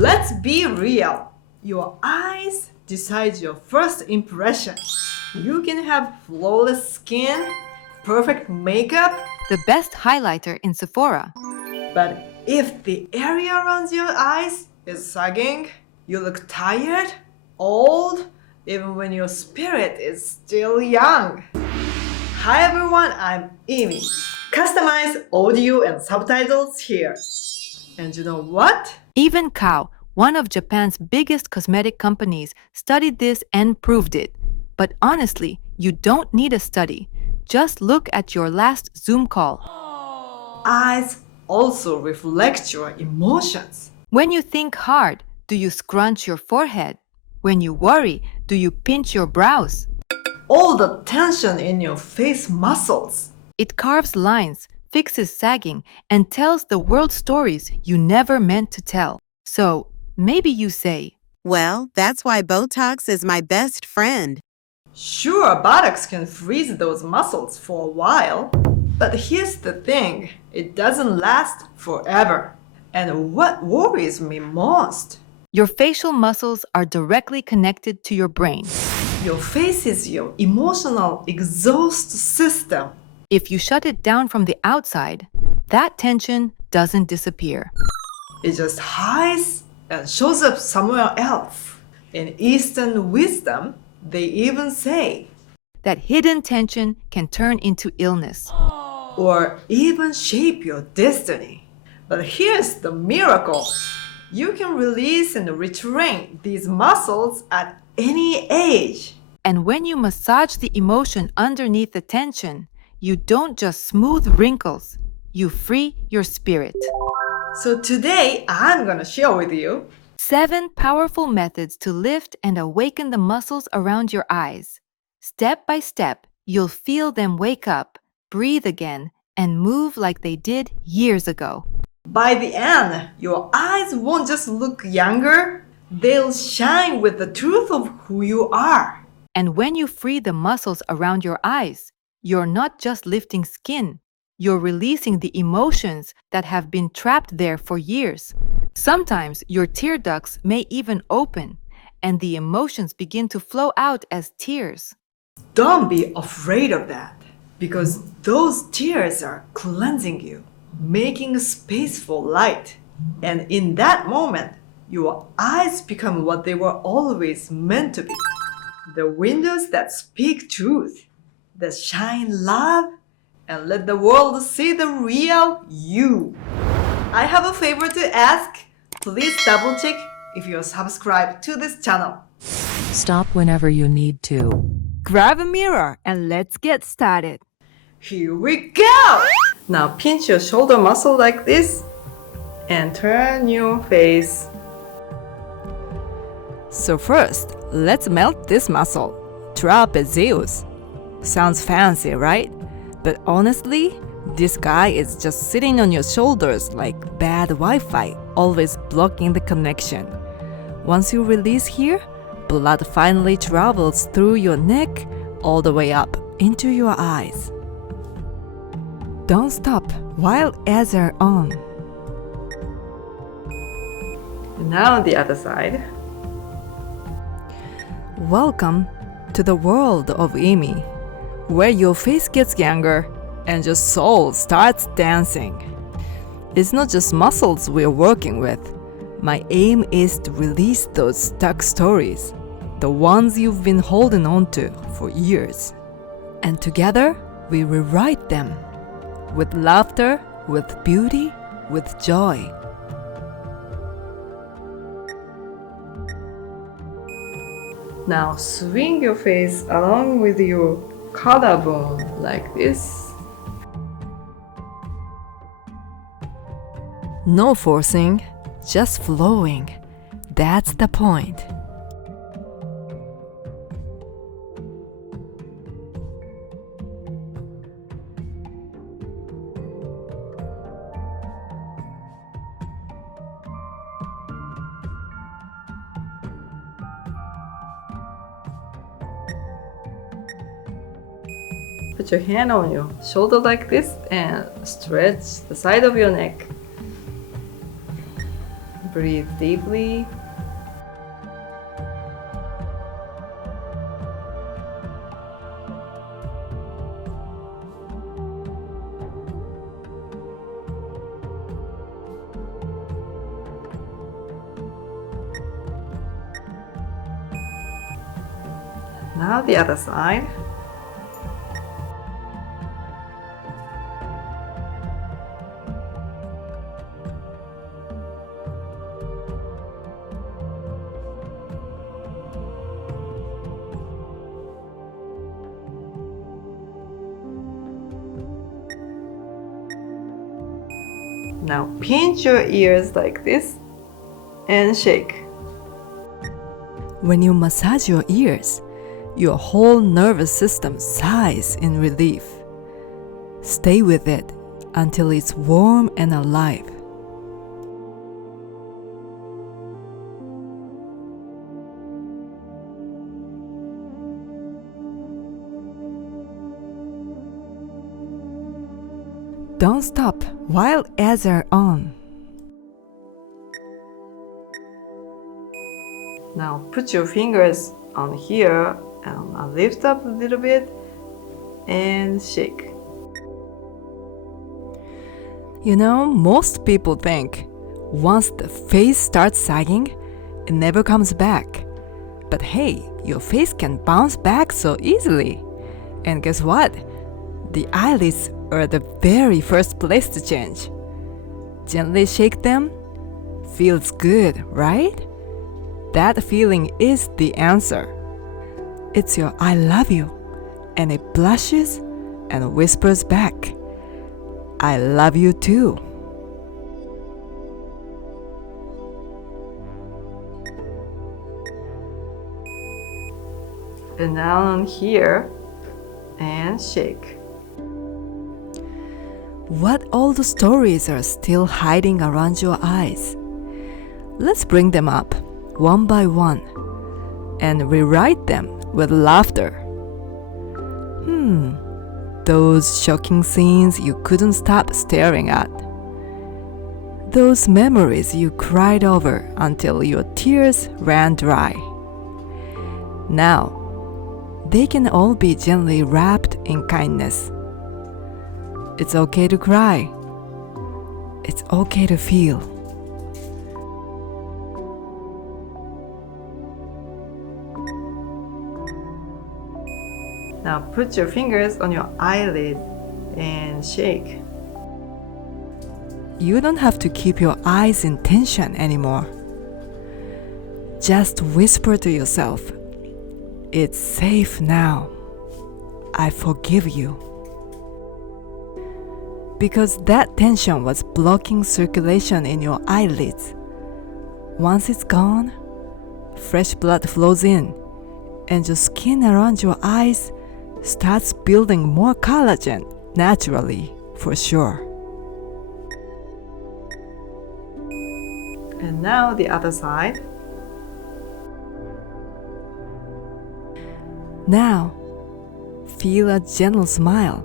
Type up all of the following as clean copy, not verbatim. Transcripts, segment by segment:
Let's be real. Your eyes decide your first impression. You can have flawless skin, perfect makeup, The best highlighter in Sephora. but if the area around your eyes is sagging, you look tired, old, even when your spirit is still young. Hi everyone, I'm Amy. Customize audio and subtitles here. And you know what? Even Kao, one of Japan's biggest cosmetic companies, studied this and proved it. But honestly, you don't need a study. Just look at your last Zoom call. Eyes also reflect your emotions. When you think hard, do you scrunch your forehead? When you worry, do you pinch your brows? All the tension in your face muscles. It carves lines, fixes sagging, and tells the world stories you never meant to tell. So, maybe you say, Well, that's why Botox is my best friend. Sure, Botox can freeze those muscles for a while, but here's the thing, it doesn't last forever. And what worries me most? your facial muscles are directly connected to your brain. Your face is your emotional exhaust system. If you shut it down from the outside, that tension doesn't disappear. It just hides and shows up somewhere else. In Eastern wisdom, they even say, That hidden tension can turn into illness. or even shape your destiny. But here's the miracle. You can release and retrain these muscles at any age. And when you massage the emotion underneath the tension, you don't just smooth wrinkles, you free your spirit. So today, I'm gonna share with you 7 powerful methods to lift and awaken the muscles around your eyes. Step by step, you'll feel them wake up, breathe again, and move like they did years ago. by the end, your eyes won't just look younger, they'll shine with the truth of who you are. And when you free the muscles around your eyes, you're not just lifting skin, you're releasing the emotions that have been trapped there for years. Sometimes your tear ducts may even open, and the emotions begin to flow out as tears. Don't be afraid of that, because those tears are cleansing you, making space for light. And in that moment, your eyes become what they were always meant to be. The windows that speak truth, that shine love, and let the world see the real you. I have a favor to ask. Please double check if you're subscribed to this channel. Stop whenever you need to. Grab a mirror and let's get started. Here we go! Now pinch your shoulder muscle like this and turn your face. So first, let's melt this muscle, trapezius. Sounds fancy, right? But honestly, this guy is just sitting on your shoulders like bad Wi-Fi, always blocking the connection. Once you release here, blood finally travels through your neck all the way up into your eyes. Don't stop while ads are on. And now the other side. Welcome to the world of Amy, where your face gets younger and your soul starts dancing. It's not just muscles we're working with. My aim is to release those stuck stories, the ones you've been holding on to for years. And together, we rewrite them with laughter, with beauty, with joy. Now swing your face along with your collarbone like this. No forcing, just flowing. That's the point. Put your hand on your shoulder like this and stretch the side of your neck. Breathe deeply. Now the other side. Now pinch your ears like this and shake. When you massage your ears, your whole nervous system sighs in relief. Stay with it until it's warm and alive. Don't stop while ads are on. Now put your fingers on here and lift up a little bit and shake. You know, most people think once the face starts sagging, it never comes back. But hey, your face can bounce back so easily. And guess what? The eyelids are the very first place to change. Gently shake them. Feels good, right? That feeling is the answer. It's your I love you, and it blushes and whispers back, I love you too. And now on here and shake. What all the stories are still hiding around your eyes? Let's bring them up one by one and rewrite them with laughter. Those shocking scenes you couldn't stop staring at. Those memories you cried over until your tears ran dry. Now, they can all be gently wrapped in kindness. It's okay to cry. It's okay to feel. Now put your fingers on your eyelid and shake. You don't have to keep your eyes in tension anymore. Just whisper to yourself, it's safe now. I forgive you. Because that tension was blocking circulation in your eyelids. Once it's gone, fresh blood flows in, and your skin around your eyes starts building more collagen naturally, for sure. And now the other side. Now, feel a gentle smile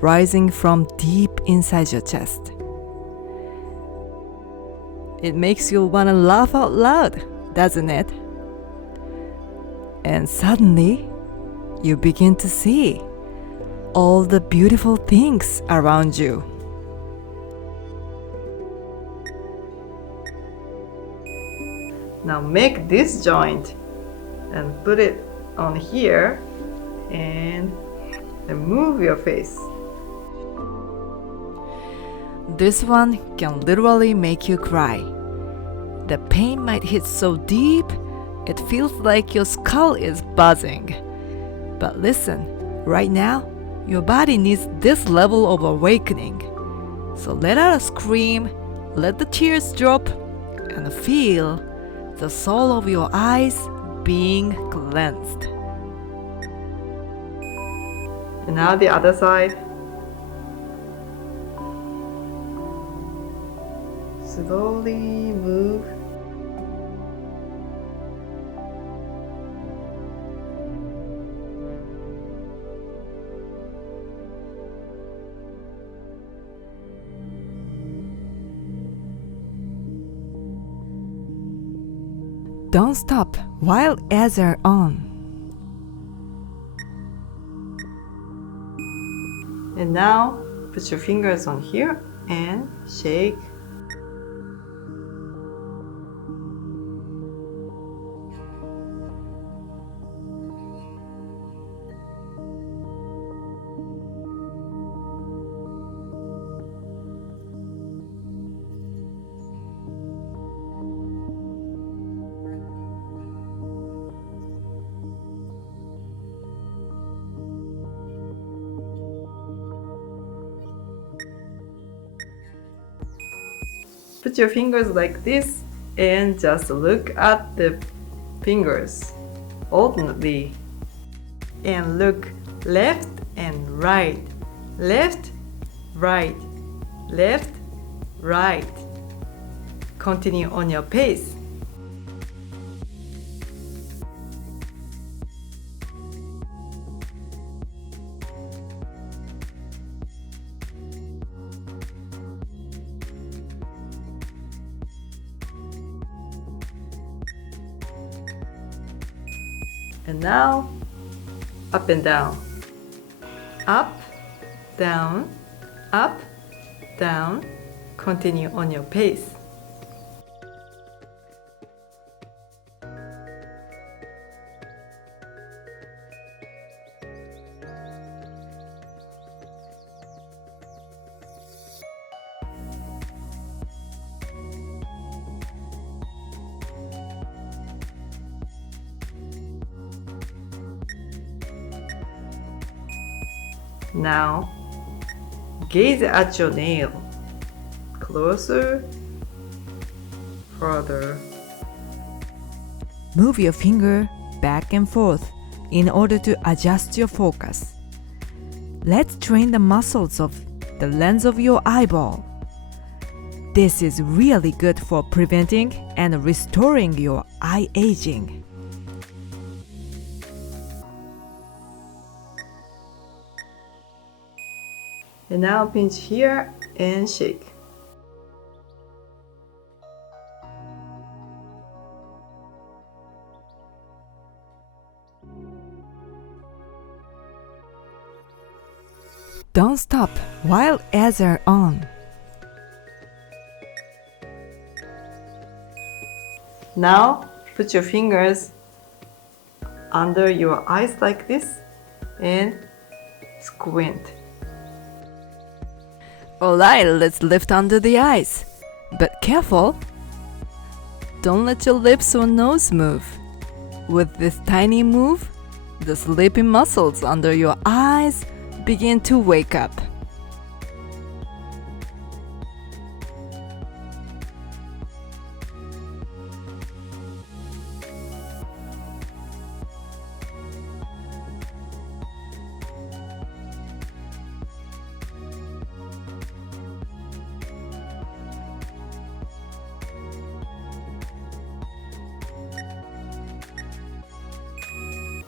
rising from deep inside your chest. It makes you want to laugh out loud, doesn't it? And suddenly, you begin to see all the beautiful things around you. Now make this joint and put it on here and move your face. This one can literally make you cry. The pain might hit so deep, it feels like your skull is buzzing. But listen, right now, your body needs this level of awakening. So let out a scream, let the tears drop, and feel the soul of your eyes being cleansed. And now the other side. Slowly move. Don't stop while ads are on. And now put your fingers on here and shake. Put your fingers like this and just look at the fingers alternately. And look left and right, left, right, left, right. Continue on your pace. And now, up and down. Up, down, up, down. Continue on your pace. Now, gaze at your nail. Closer, further. Move your finger back and forth in order to adjust your focus. Let's train the muscles of the lens of your eyeball. This is really good for preventing and restoring your eye aging. And now pinch here and shake. Don't stop while ads are on. Now put your fingers under your eyes like this and squint. Alright, let's lift under the eyes. But careful! Don't let your lips or nose move. With this tiny move, the sleeping muscles under your eyes begin to wake up.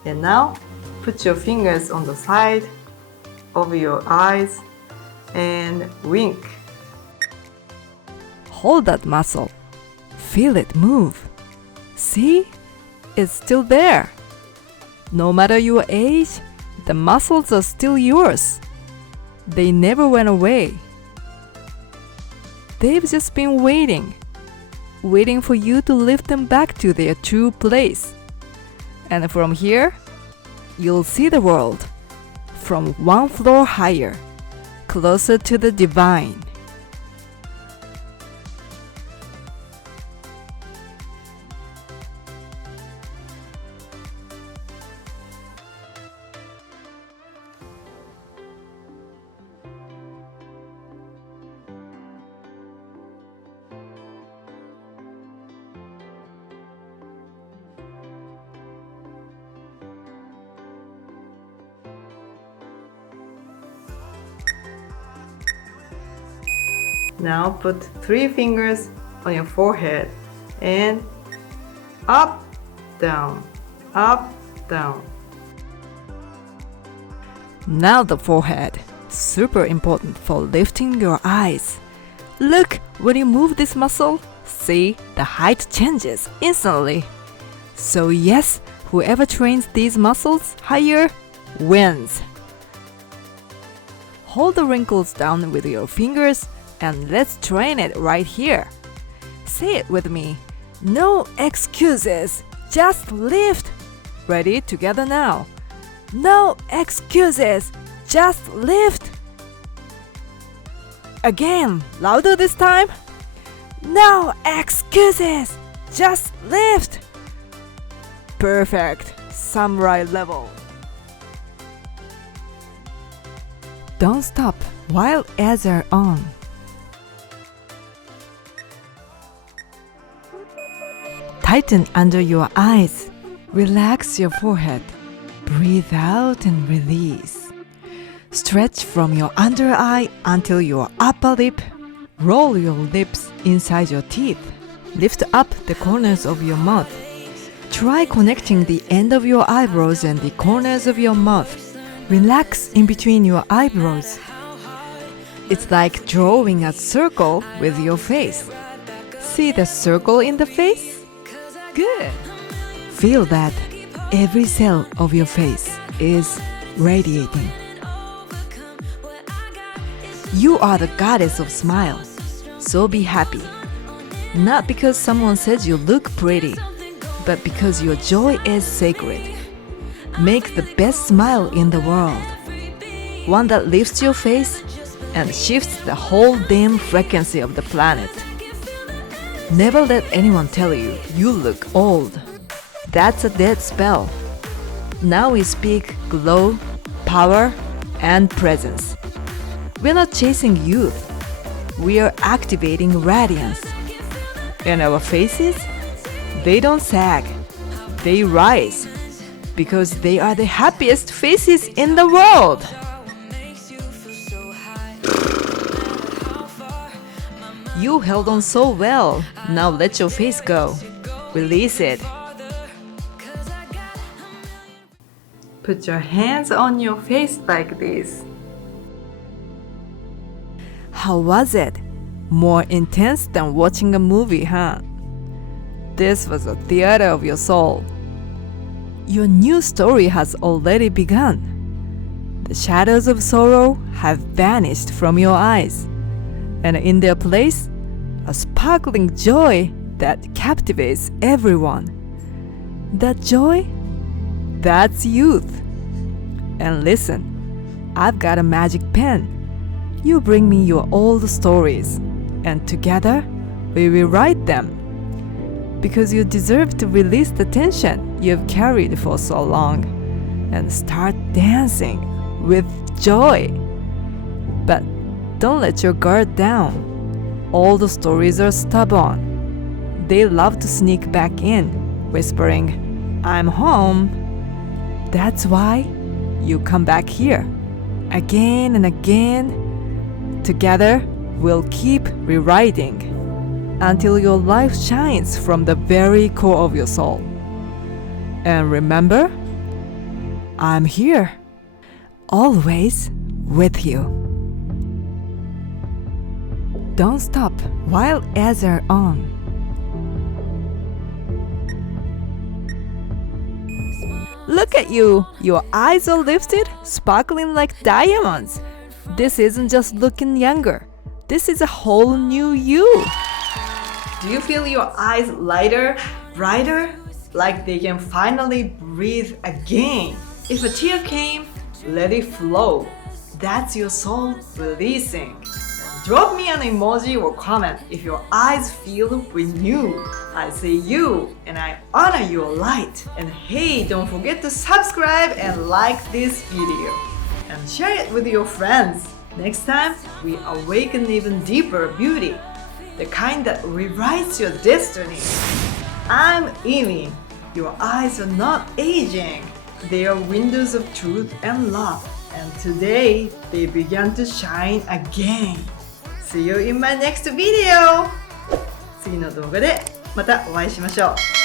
And now put your fingers on the side of your eyes and wink. Hold that muscle. Feel it move. See? It's still there. No matter your age, the muscles are still yours. They never went away. They've just been waiting for you to lift them back to their true place. And from here, you'll see the world from one floor higher, closer to the divine. Now put 3 fingers on your forehead and up, down, up, down. Now the forehead, super important for lifting your eyes. Look, when you move this muscle, see the height changes instantly. So yes, whoever trains these muscles higher wins. Hold the wrinkles down with your fingers and let's train it right here. Say it with me. No excuses, just lift. Ready? Together now. No excuses, just lift. Again, louder this time. No excuses, just lift. Perfect. Samurai level. Don't stop while ads are on. Tighten under your eyes. Relax your forehead. Breathe out and release. Stretch from your under eye until your upper lip. Roll your lips inside your teeth. Lift up the corners of your mouth. Try connecting the end of your eyebrows and the corners of your mouth. Relax in between your eyebrows. It's like drawing a circle with your face. See the circle in the face? Good. Feel that every cell of your face is radiating. You are the goddess of smiles, so be happy. Not because someone says you look pretty, but because your joy is sacred. Make the best smile in the world. One that lifts your face and shifts the whole damn frequency of the planet. Never let anyone tell you you look old. That's a dead spell. Now we speak glow, power, and presence. We're not chasing youth. We are activating radiance. And our faces, they don't sag. They rise. Because they are the happiest faces in the world. You held on so well. Now let your face go. Release it. Put your hands on your face like this. How was it? More intense than watching a movie, huh? This was a theater of your soul. Your new story has already begun. The shadows of sorrow have vanished from your eyes, and in their place, a sparkling joy that captivates everyone. That joy? That's youth. And listen, I've got a magic pen. You bring me your old stories, and together we will write them. Because you deserve to release the tension you've carried for so long and start dancing with joy. But don't let your guard down. All the stories are stubborn. They love to sneak back in, whispering, "I'm home." That's why you come back here, again and again. Together, we'll keep rewriting until your life shines from the very core of your soul. And remember, I'm here, always with you. Don't stop while ads are on. Look at you! Your eyes are lifted, sparkling like diamonds. This isn't just looking younger. This is a whole new you. Do you feel your eyes lighter, brighter? Like they can finally breathe again. If a tear came, let it flow. That's your soul releasing. Drop me an emoji or comment if your eyes feel renewed. I say you and I honor your light. And hey, don't forget to subscribe and like this video. And share it with your friends. Next time, we awaken even deeper beauty. The kind that rewrites your destiny. I'm Amy. Your eyes are not aging. They are windows of truth and love. And today, they began to shine again. See you in my next video! 次の動画でまたお会いしましょう。